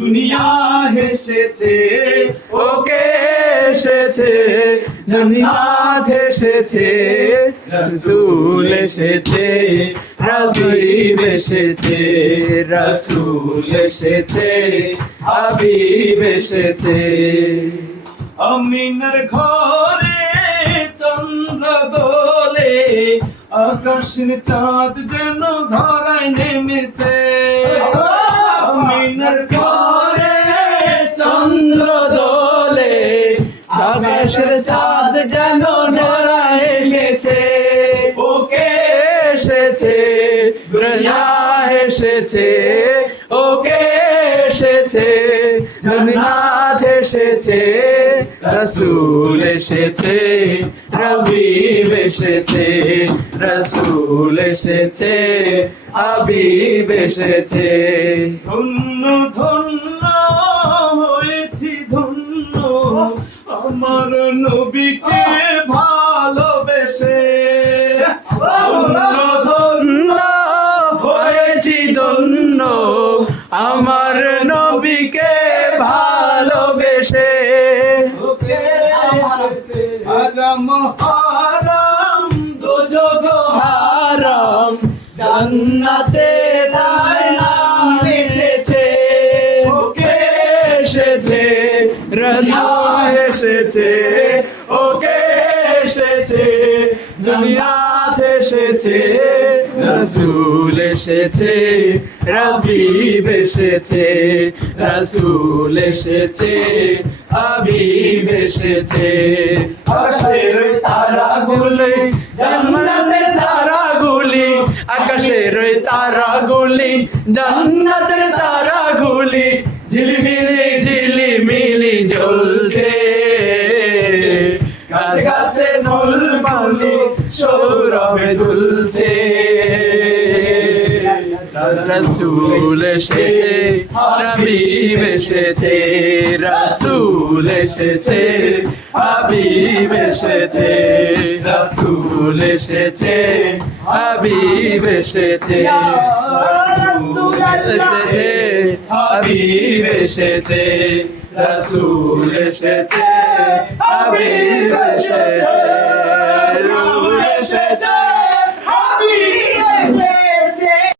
দুনিয়া হেসেছে, ওকে এসেছে, জান্নাত এসেছে, রাসূল এসেছে, হাবিব এসেছে, রাসূল এসেছে, হাবিব এসেছে। আমিনার ঘরে চন্দ্র দোলে, আকাশের চাঁদ যেন ধরায় নেমেছে। আমিনার ঘরে চন্দ্র দোলে, আকাশের চাঁদ যেন ধরায় নেমেছে। ওকে এসেছে, দুনিয়া এসেছে, ওকে এসেছে, জান্নাত এসেছে, রাসূল এসেছে, হাবিব এসেছে, রাসূল এসেছে, হাবিব এসেছে। ধন্য ধন্য হয়েছি ধন্য, আমার নবীকে ভালোবেসে। ধন্য ধন্য হয়েছি ধন্য, আমার নবীকে ভালোবেসে। হারাম হারাম দোজখ হারাম, জান্নাতে নাম এসেছে। ওকে এসেছে, রাসূল এসেছে, ওকে এসেছে, জান্নাত এসেছে, রাসূল এসেছে, হাবিব এসেছে, রাসূল এসেছে, হাবিব এসেছে। আকাশের তারাগুলি, জান্নাতের তারাগুলি, আকাশের তারাগুলি, জান্নাতের তারাগুলি, ঝিলিমিলি ঝিলিমিলি জ্বলছে। গাছে গাছে নুলবালি সৌরভে দুলছে। রাসূল এসেছে, হাবিব এসেছে, রাসূল এসেছে, হাবিব এসেছে, রাসূল এসেছে, হাবিব এসেছে, রাসূল এসেছে, হাবিব এসেছে, রাসূল এসেছে, হাবিব এসেছে, রাসূল এসেছে, হাবিব